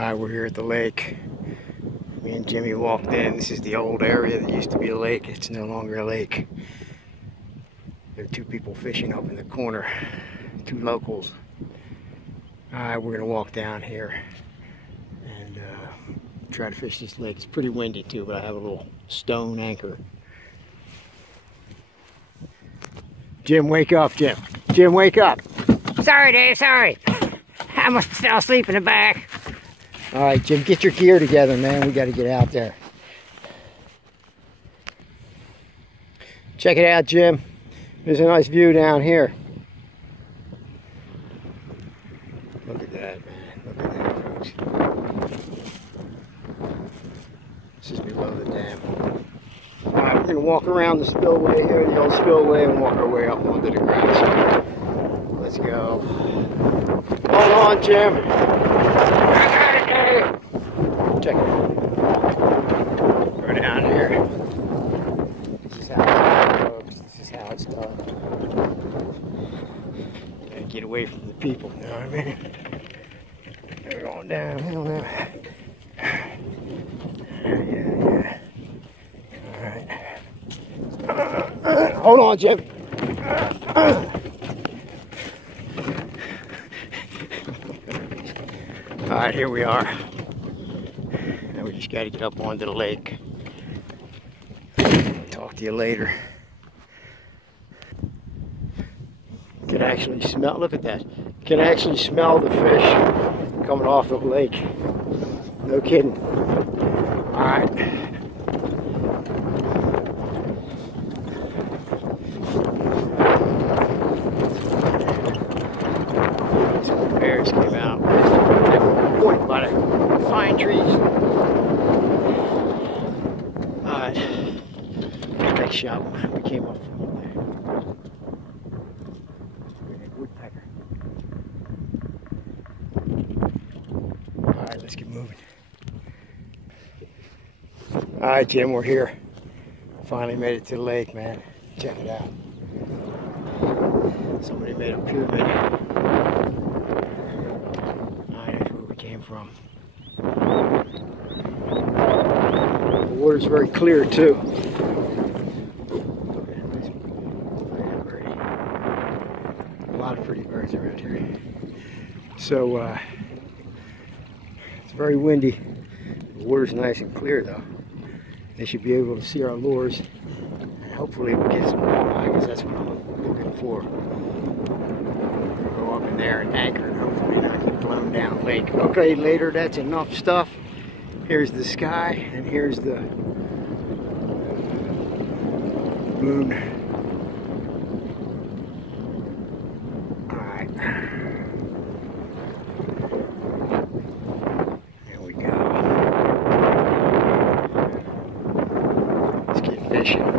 Alright, we're here at the lake. Me and Jimmy walked in. This is the old area that used to be a lake. It's no longer a lake. There are two people fishing up in the corner. Two locals. Alright, we're going to walk down here and try to fish this lake. It's pretty windy too, but I have a little stone anchor. Jim, wake up, Jim. Jim, wake up. Sorry, Dave, sorry. I must fell asleep in the back. All right, Jim, get your gear together, man. We got to get out there. Check it out, Jim. There's a nice view down here. Look at that, man. Look at that, folks. This is below the dam. All right, we're going to walk around the spillway here, the old spillway, and walk our way up onto the grass. Let's go. Hold on, Jim. Check it out. Go down here. This is how it's done, folks. This is how it's done. Gotta get away from the people, you know what I mean? We're going downhill now. Yeah. Alright. Hold on, Jim. Alright, here we are. Now we just got to get up onto the lake. Talk to you later. You can actually smell, look at that. You can actually smell the fish coming off the lake. No kidding. Alright. Some bears came out. Point by the pine trees. Alright. Next shot. We came up from over there. Woodpecker. Alright, let's get moving. Alright, Jim, we're here. Finally made it to the lake, man. Check it out. Somebody made a pyramid. From. The water's very clear too. A lot of pretty birds around here. So it's very windy. The water's nice and clear though. They should be able to see our lures. And hopefully we'll get some walleye, because that's what I'm looking for. We'll go up in there and anchor and hopefully not get blown down the lake. Okay, later, that's enough stuff. Here's the sky, and here's the moon. Alright. There we go. Let's get fishing.